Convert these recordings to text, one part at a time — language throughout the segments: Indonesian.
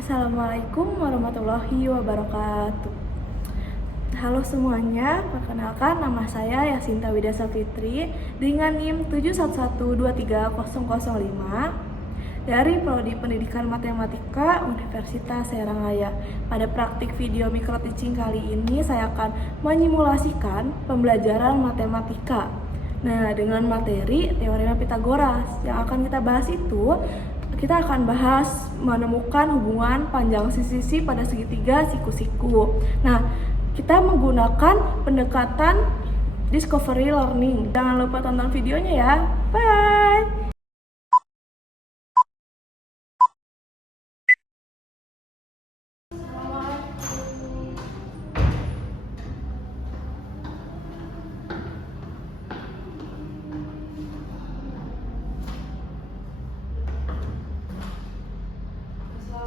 Assalamualaikum warahmatullahi wabarakatuh. Halo semuanya, perkenalkan nama saya Yasinta Widasa Fitri dengan NIM 711230005 dari Prodi Pendidikan Matematika Universitas Serang-Raya. Pada praktik video micro teaching kali ini saya akan menyimulasikan pembelajaran matematika. Nah, dengan materi teorema Pitagoras yang akan kita bahas itu, kita akan bahas menemukan hubungan panjang sisi-sisi pada segitiga siku-siku. Nah, kita menggunakan pendekatan discovery learning. Jangan lupa tonton videonya ya. Bye!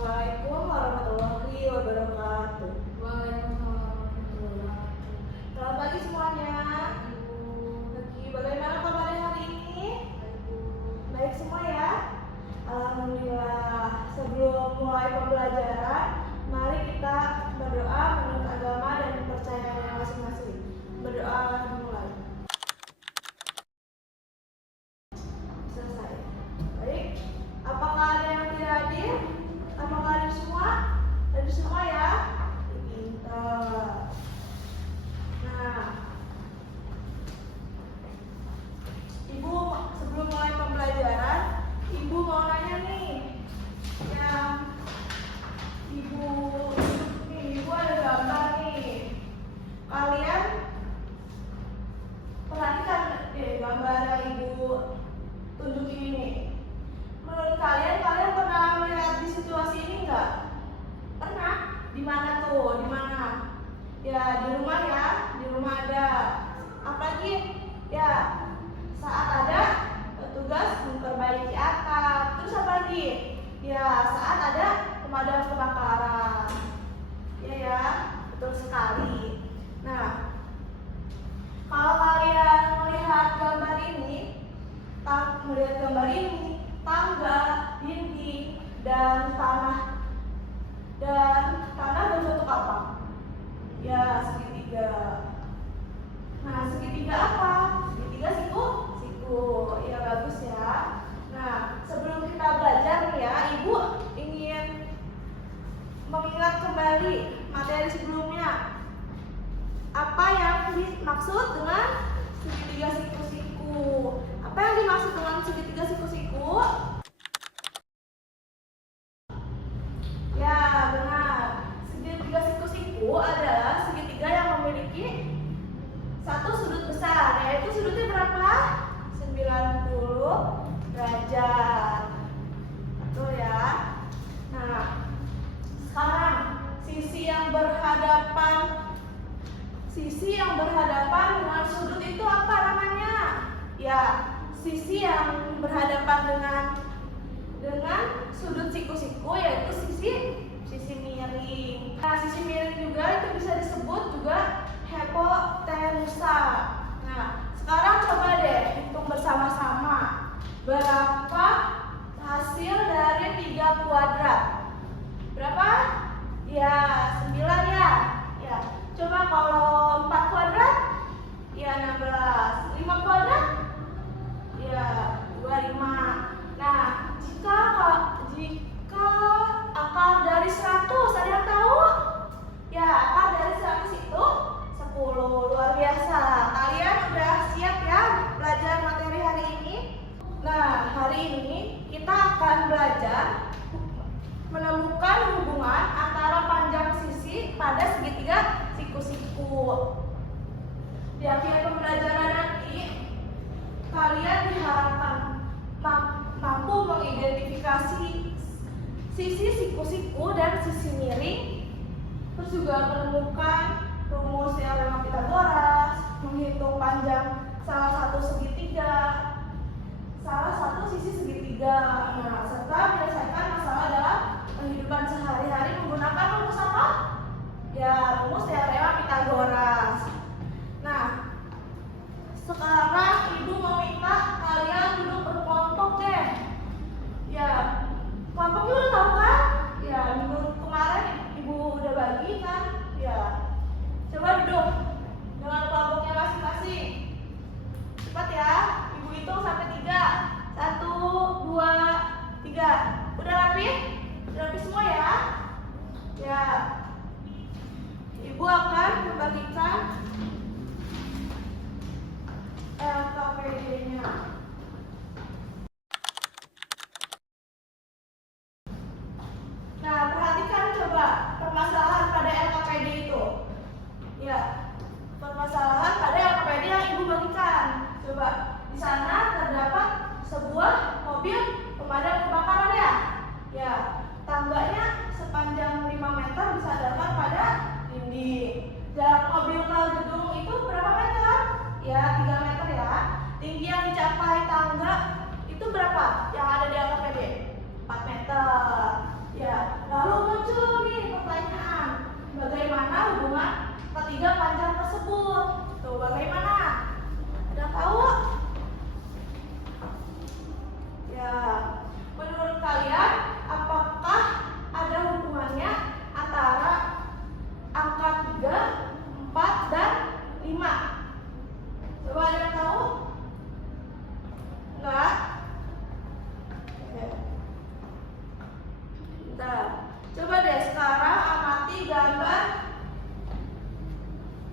Assalamualaikum warahmatullahi wabarakatuh. Selamat pagi semuanya. Bagaimana kabarnya hari ini? Baik semua ya? Alhamdulillah. Sebelum mulai pembelajaran, mari kita berdoa menurut agama dan kepercayaan masing-masing. Berdoa dimulai. Selesai. Baik. Apakah ada yang tidak hadir? Apakah hadir semua? Hadir semua ya? Pintar. Nah, Ibu sebelum mulai pembelajaran, Ibu mau nanya nih, yang Ibu nih, Ibu ada gambar nih. Kalian perhatikan deh gambar yang Ibu tunjuk ini nih. Menurut kalian pernah melihat di situasi ini enggak? Pernah? Di mana tuh? Di mana? Ya, di rumah ya. Di rumah ada. Apalagi? Ya, saat ada petugas memperbaiki atap. Terus apa lagi? Ya, saat ada pemadam kebakaran. Ya, betul sekali. Nah, kalau kalian melihat gambar ini, tangga, dinding, dan tanah berbentuk apa? Ya, segitiga. Nah, segitiga apa? Segitiga siku. Ya, bagus ya. Nah, sebelum kita belajar nih ya, Ibu ingin mengingat kembali materi sebelumnya. Apa yang dimaksud dengan segitiga siku-siku? Apa yang dimaksud dengan segitiga siku-siku? Ya, benar. Segitiga siku-siku adalah segitiga yang memiliki satu sudut besar, yaitu sudutnya berapa? 90 derajat. Betul ya? Nah, sekarang sisi yang berhadapan dengan sudut itu apa namanya? Ya, sisi yang berhadapan dengan sudut siku-siku yaitu sisi miring. Nah, sisi miring juga itu bisa disebut juga hipotenusa. Nah, sekarang coba deh hitung bersama-sama berapa hasil dari 3 kuadrat. Berapa? Ya, 9 ya. Ya, coba kalau 4 kuadrat ya 16. 5 kuadrat ya 25. Nah, jika akar dari 100 ada yang tahu? Ya, akar dari 100 itu 10. Luar biasa. Kalian udah siap ya belajar materi hari ini? Nah, hari ini kita akan belajar menemukan hubungan antara panjang sisi pada segitiga siku-siku. Di akhir pembelajaran nanti, kalian diharapkan mampu mengidentifikasi sisi siku-siku dan sisi miring, terus juga menemukan rumus teorema Pitagoras, menghitung panjang salah satu sisi segitiga. Nah, serta menyelesaikan masalah dalam kehidupan sehari-hari menggunakan rumus apa? Ya, rumus teorema Pitagoras. Nah, sekarang Ibu meminta kalian duduk berkelompok deh. Ya, kelompoknya udah tahu kan? Ya, menurut permasalahan pada LKPD yang ibu bagikan. Coba di sana terdapat sebuah mobil pemadam kebakaran ya. Ya, tangganya sepanjang 5 meter disandarkan pada dinding. Jarak mobil ke gedung itu berapa meter? Ya, 3 meter ya. Tinggi yang dicapai tangga itu berapa? Yang ada di LKPD? 4 meter. Ya, lalu muncul nih pertanyaan, bagaimana hubungan ketiga panjang tersebut? Tuh, bagaimana? Ada yang tahu? Ya, menurut kalian apakah ada hubungannya antara angka 3, 4, dan 5? Coba ada yang tahu? Enggak? Oke. Bentar. Coba deh sekarang amati gambar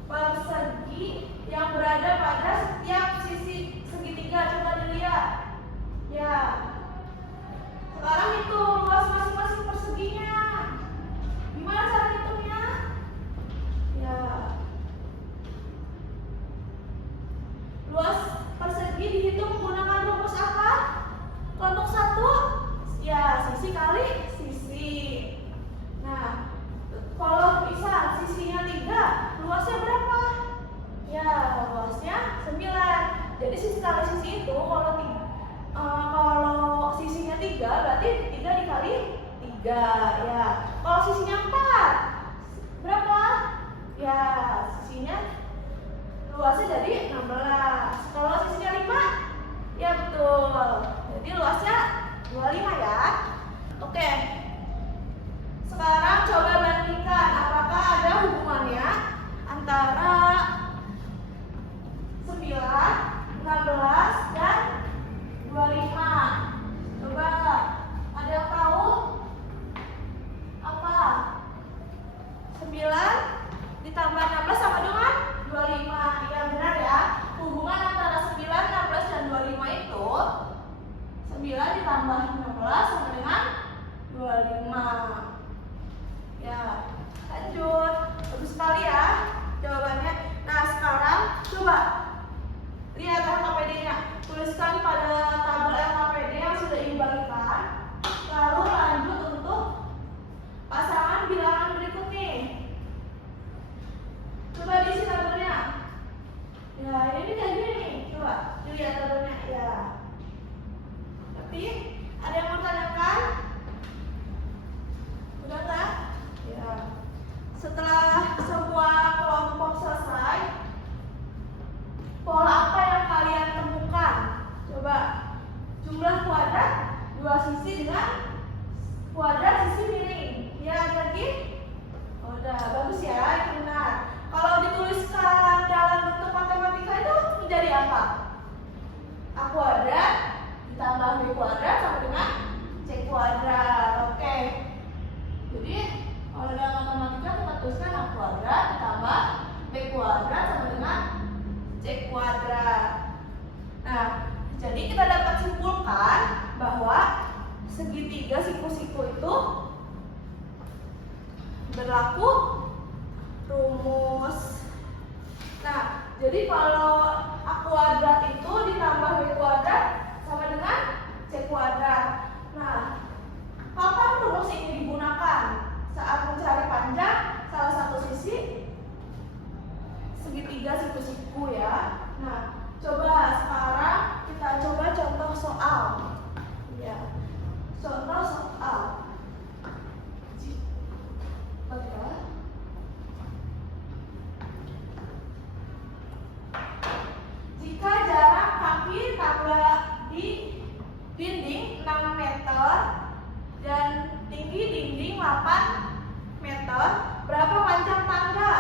persegi yang berada pada setiap sisi segitiga. Coba dilihat. Ya. Sekarang hitung luas masing-masing perseginya. Gimana cara hitungnya? Ya. Luas persegi dihitung menggunakan rumus apa? Kelompok 1. Ya, sisi kali sisi. Nah, kalau bisa sisinya 3, luasnya berapa? Ya, luasnya 9. Jadi sisi kali sisi itu kalau sisinya 3 berarti 3 dikali 3 ya. Kalau sisinya 4 berapa? Ya, sisinya luasnya jadi 16. Kalau sisinya 5 ya betul. Jadi luasnya 25 ya. Oke. Sekarang coba bandingkan apakah ada hubungannya antara 9, 16, dan 25. Coba ada yang tahu? Apa? 9 ditambah 16 sama dengan 25. Iya benar ya. Hubungan antara 9, 16, dan 25 itu 9 ditambah 16 sama dengan 25. Ya, lanjut. Bagus sekali ya jawabannya. Nah, sekarang coba lihat LKPD-nya. Tuliskan pada tabel LKPD yang sudah ibu bagikan. Lalu lanjut untuk pasangan bilangan berikut nih. Coba diisi tabelnya. Ya, ini kayak gini nih. Coba dilihat tabelnya. Ya. Tapi ada yang mau tanyakan? Udah tak? Ya. Setelah semua kelompok selesai, pola apa yang kalian temukan? Coba jumlah kuadrat 2 sisi dengan kuadrat sisi miring. Ya, lagi? Oh, udah bagus ya, itu benar. Kalau dituliskan dalam bentuk matematika itu menjadi apa? A kuadrat ditambah B kuadrat sama dengan C kuadrat. Oke. Jadi kalau dalam matematika kita tuliskan A kuadrat ditambah B kuadrat sama dengan C kuadrat. Nah, jadi kita dapat simpulkan bahwa segitiga siku-siku itu berlaku rumus. Nah, jadi kalau A kuadrat itu ditambah B kuadrat sama dengan C kuadrat. Nah, kapan rumus ini digunakan? Saat mencari panjang salah satu sisi segitiga siku-siku ya. Nah, coba sekarang kita coba contoh soal. Ya. Contoh soal. Jika jarak kaki tangga di dinding 6 meter dan tinggi dinding 8 meter, berapa panjang tangga?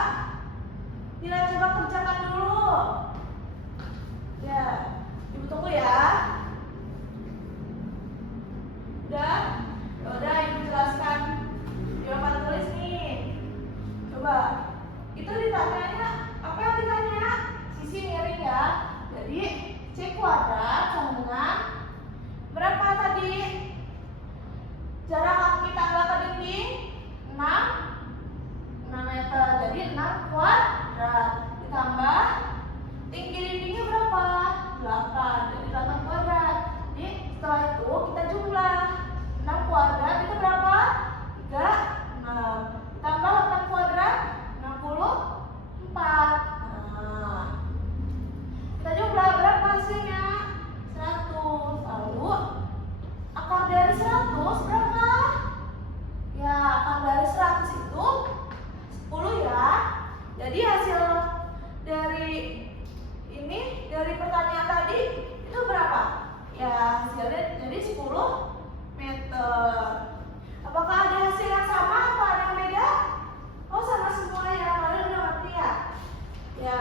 Kita coba kerjakan dulu. Ya, ibu tunggu ya. Udah? Udah, ibu jelaskan jawaban tulis nih. Coba, itu ditanyanya, apa yang ditanya? Sisi miring ya. Jadi C kuadrat sama dengan berapa tadi? Jarak kaki tangga ke dinding 6 meter. Jadi 6 kuadrat ditambah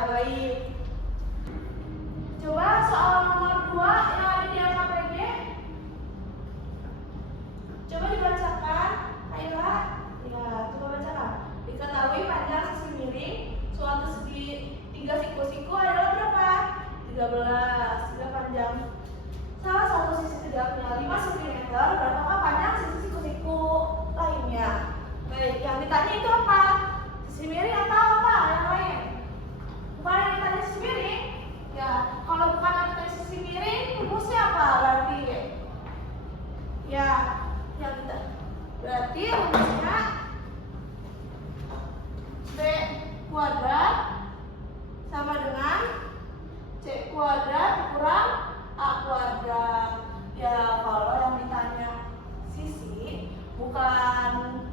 baik. Coba soal nomor 2 yang ada di LKPD. Coba dibacakan, Ayla. Ya, coba bacakan. Diketahui panjang sisi miring suatu segi 3 siku-siku adalah berapa? 13. Juga panjang salah satu sisi tegaknya 5 cm. Berapakah panjang sisi siku-siku lainnya? Baik, yang ditanya itu apa? Sisi miring atau apa yang lain? Bukan yang ditanya sisi miring. Ya, kalau bukan yang ditanya sisi miring, rumusnya apa berarti? Ya, yang kita berarti rumusnya B kuadrat sama dengan C kuadrat kurang A kuadrat. Ya, kalau yang ditanya sisi bukan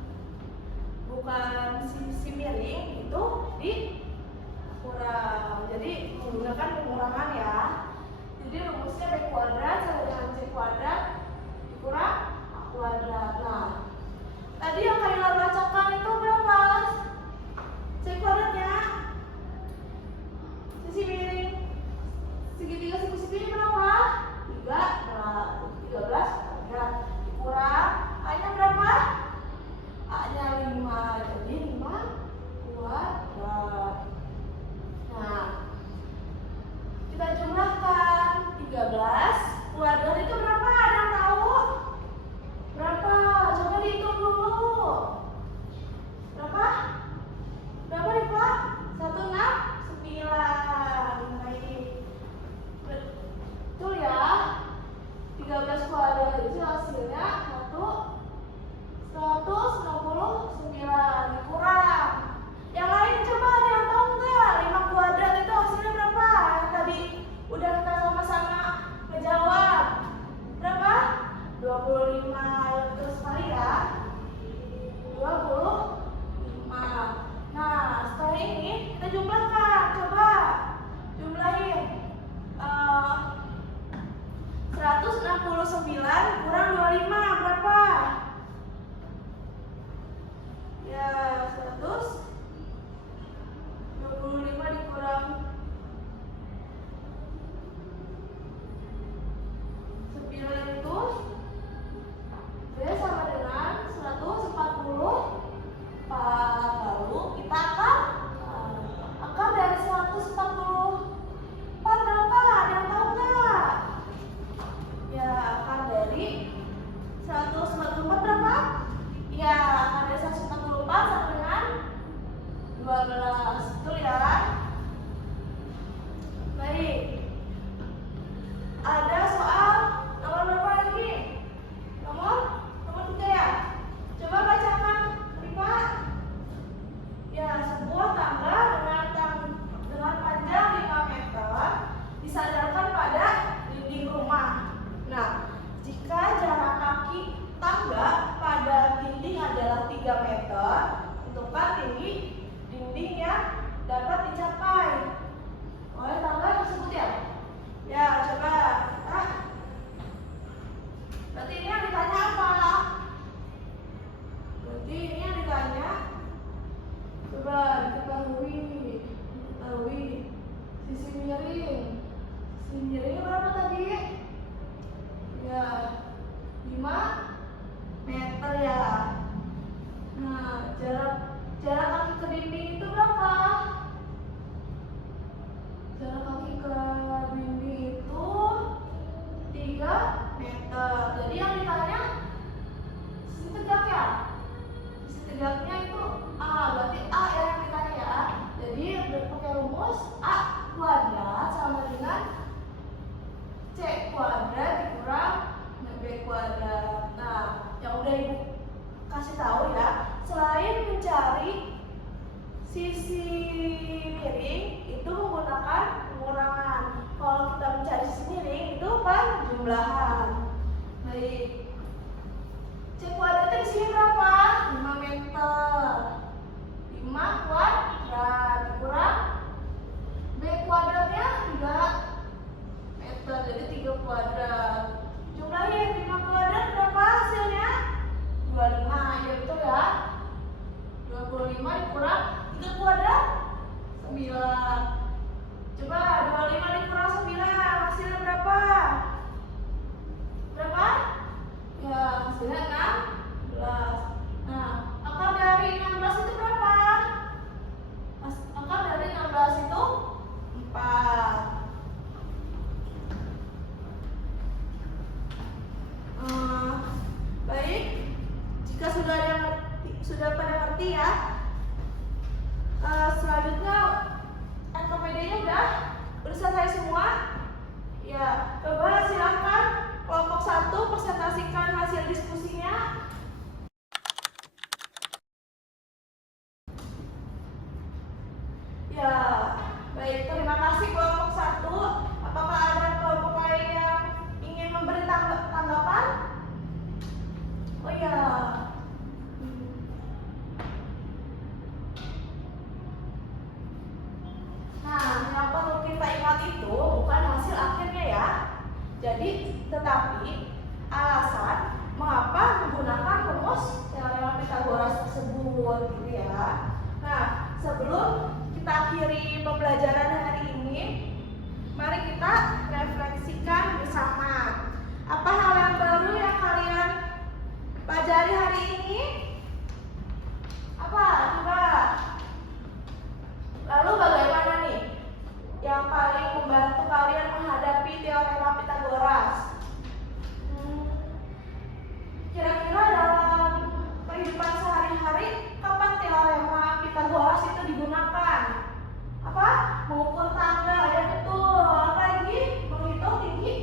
sisi miring itu dikurang. Jadi menggunakan pengurangan ya. Jadi rumusnya B kuadrat sama dengan C kuadrat dikurang A kuadrat. Nah, tadi yang Kayla bacakan itu berapa? C kuadratnya sisi miring segitiga siku-sikunya berapa? 13 kuadrat dikurang A-nya berapa? A-nya 5, jadi 5 kuadrat. Nah, kita jumlahkan 13 kuadrat itu berapa? Ada yang tahu? Berapa? Coba dihitung dulu. Berapa? Berapa nih Pak? 169. Baik. Betul ya. 13 kuadrat itu hasilnya 169 dikurang. Yang lain coba ada yang tahu nggak? 5 kuadrat itu hasilnya berapa? Yang tadi udah kita sama-sama ngejawab. Berapa? 25. Betul sekali ya. 25. Nah, setelah ini kita jumlahkan. Coba jumlahin 169 kurang 25 berapa? Ya, 125 dikurang 9 itu B sama dengan 144. Lalu kita akar dari 144 berapa? Ada yang tahu nggak? Ya, akar dari 144 berapa? Ya, akar dari 144 sama dengan 12. Betul ya? Baik. Ada soal nomor berapa lagi? Nomor 3 ya? Coba bacakan, Pak. Ya, sebuah tangga dengan panjang 5 meter disandarkan pada dinding rumah. Nah, jika jarak kaki tangga pada dinding adalah 3 meter, tentukan tinggi dinding yang dapat dicapai oleh tangga tersebut ya. Ya, coba. Berarti ini yang ditanya apa? Berarti ini yang ditanya. Coba diketahui sisi miring. Sisi miringnya berapa tadi? Ya, 5 meter ya. Nah, jarak kaki ke dinding itu berapa? Jarak kaki ke dinding itu 3 meter. Jadi yang ditanya sisi tegak ya? Sisi tegaknya itu A, berarti A yang ditanya ya. Jadi pakai rumus A kuadrat sama dengan C kuadrat dikurang B kuadrat. Nah, yang udah Ibu kasih tahu ya, selain mencari sisi miring itu menggunakan pengurangan. Kalau kita mencari sisi miring itu penjumlahan. Baik. C kuadratnya di sini berapa? 5 meter. 5 kuadrat dikurang B kuadratnya 3 meter, jadi 3 kuadrat. Jumlahin 5 kuadrat berapa hasilnya? 25. Ya betul ya. 25 dikurang 3 kuadrat 9. itu bukan hasil akhirnya ya. Jadi, tetapi alasan mengapa menggunakan rumus teorema Pitagoras tersebut gitu ya. Nah, sebelum kita akhiri pembelajaran hari ini, mari kita refleksikan bersama. Apa hal yang baru yang kalian pelajari hari ini? Apa? Coba. Lalu bagaimana nih yang paling membantu kalian menghadapi teorema Pitagoras? Kira-kira dalam kehidupan sehari-hari kapan teorema Pitagoras itu digunakan? Apa? Mengukur tangga, ya betul. Apalagi menghitung tinggi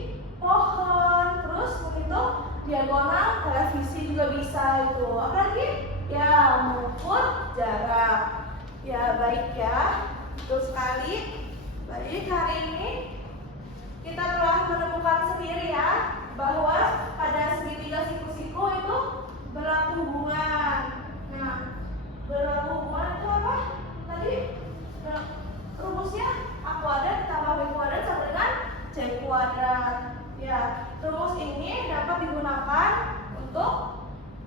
pohon, terus menghitung diagonal televisi juga bisa itu. Apalagi? Ya, mengukur jarak. Ya, baik ya. Betul sekali. Baik, hari ini kita telah menemukan sendiri ya bahwa pada segitiga siku-siku itu berlaku hubungan. Nah, berlaku hubungan itu apa? Tadi rumusnya A kuadrat ditambah B kuadrat sama dengan C kuadrat. Ya, rumus ini dapat digunakan untuk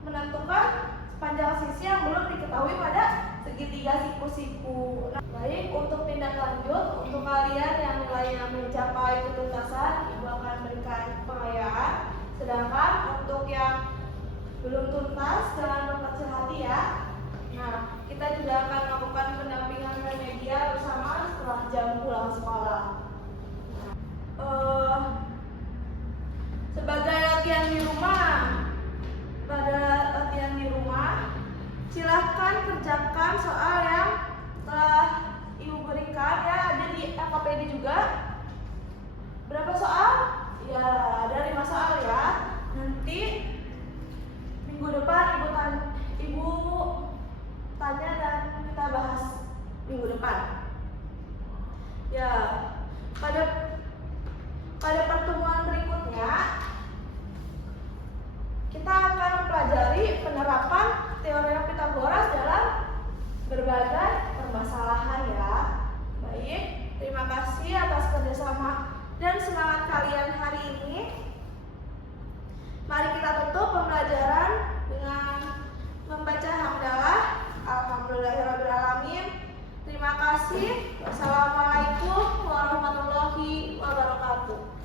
menentukan panjang sisi yang belum diketahui pada segitiga siku-siku. Nah, baik, untuk tindak lanjut, untuk kalian yang nilainya mencapai ketuntasan, Ibu akan berikan pengayaan. Sedangkan untuk yang belum tuntas, jangan berkecil hati ya. Nah, kita juga akan melakukan pendampingan remedial bersama setelah jam pulang sekolah. Sebagai latihan di rumah, pada latihan di rumah, silahkan kerjakan soal yang telah Ibu berikan ya, ada di FKPD juga. Berapa soal? Ya, ada 5 soal ya. Nanti minggu depan Ibu tanya dan kita bahas minggu depan. Ya, pada pertemuan berikutnya kita akan mempelajari penerapan teorema Pitagoras dalam berbagai permasalahan ya. Baik, terima kasih atas kerjasama dan semangat kalian hari ini. Mari kita tutup pembelajaran dengan membaca hamdalah. Alhamdulillahirrahmanirrahim. Terima kasih. Wassalamualaikum warahmatullahi wabarakatuh.